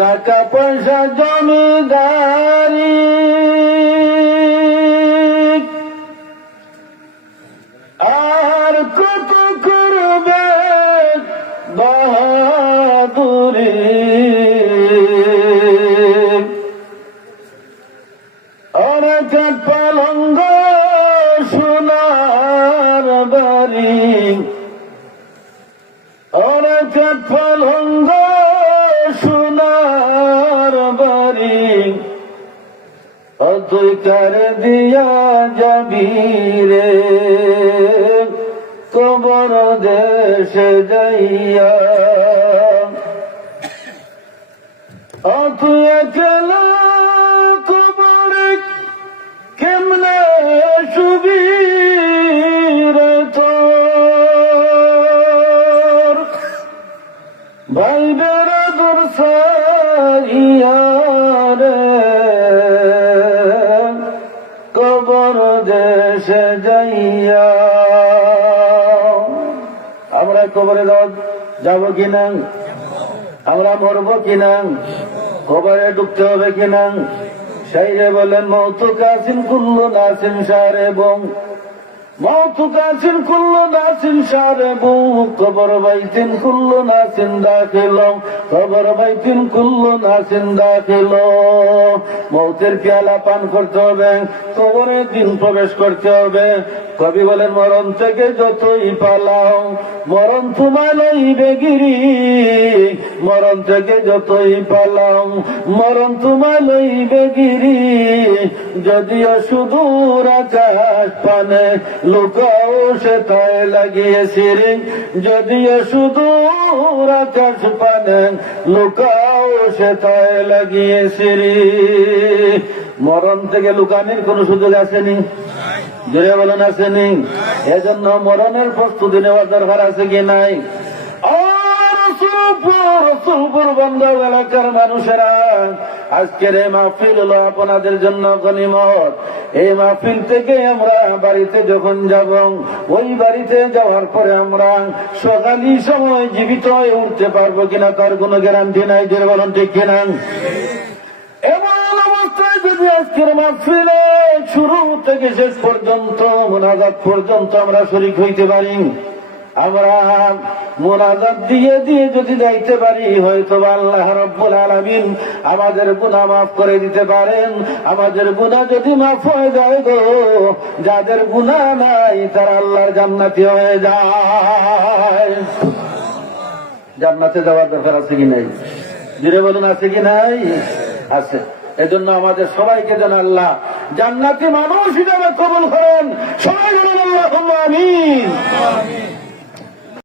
টাকা পয়সা জমিদারি আর কত করবে বাহাদুরি, অনেক পালঙ্গ সোনার বাড়ি, অনেক পালঙ্গ সোনার বাড়ি, তুই কার দিয়া যাবি রে কবর দেশে যাইয়া, তুই একলা কবরে কেমনে শুবি রে তোর ভাই বেরাদর সাইয়া রে কবর দেশে যাইয়া। আমরা কবরে যাব কিনা, আমরা মরবো কিনা, কবরে ঢুকতে হবে কিনা? সাইরে বলেন মৌতু কাসিন কুল্লু নাসিন সারেবং, মৌতু কাসিন কুল্লু নাসিন সারেবং, কবর বাইতিন কুল্লু নাসিন দাখিলং, কবর বাইতিন কুল্লু নাসিন দাখিল। মৌতের পেয়ালা পান করতে হবে, কবরের দিন প্রবেশ করতে হবে। কবি বলেন মরণ থেকে যতই পালাও মরণ তোমায় লইবে গিরি, মরণ থেকে যতই পালাও মরণ তোমায় লইবে গিরি, যদিও সুদূর আকাশ পানে লুকাও সেটায় লাগিয়েছি রে, যদিও সুদূর আকাশ পানে লুকাও সেটায় লাগিয়েছি রে। মরণ থেকে লুকানোর কোন সুযোগ আসেনি, জোরে বলেন আসেনি? এজন্য মরণের প্রস্তুতি নেওয়ার দরকার আছে কি নাই? রসুলপুর বন্দর এলাকার মানুষেরা, আজকের এই মাহফিল হলো আপনাদের জন্য গনিমত। এই মাহফিল থেকে আমরা বাড়িতে যখন যাব, ওই বাড়িতে যাওয়ার পরে আমরা সকালই সময় জীবিত হয়ে উঠতে পারবো কিনা তার কোনো গ্যারান্টি নাই, জোরে বলেন ঠিক কিনা? এমন অবস্থায় যদি আজকের মাহফিলে শুরু থেকে শেষ পর্যন্ত মুনাজাত পর্যন্ত আমরা শরীক হইতে পারি, আমরা মুনাজাত দিয়ে দিয়ে যদি যাইতে পারি, হয়তো আল্লাহ রাব্বুল আলামিন আমাদের গুনাহ মাফ করে দিতে পারেন। আমাদের গুনাহ যদি মাফ হয়ে যায় গো, যাদের গুনাহ নাই তারা আল্লাহর জান্নাতি হয়ে যায়। জান্নাতে যাওয়ার দরকার আছে কি নাই? জোরে বলুন আছে কি নাই? আছে। এজন্য আমাদের সবাইকে যেন আল্লাহ জান্নাতি মানুষ হিসেবে কবুল করেন। সবাই বলুন আল্লাহুম্মা আমিন।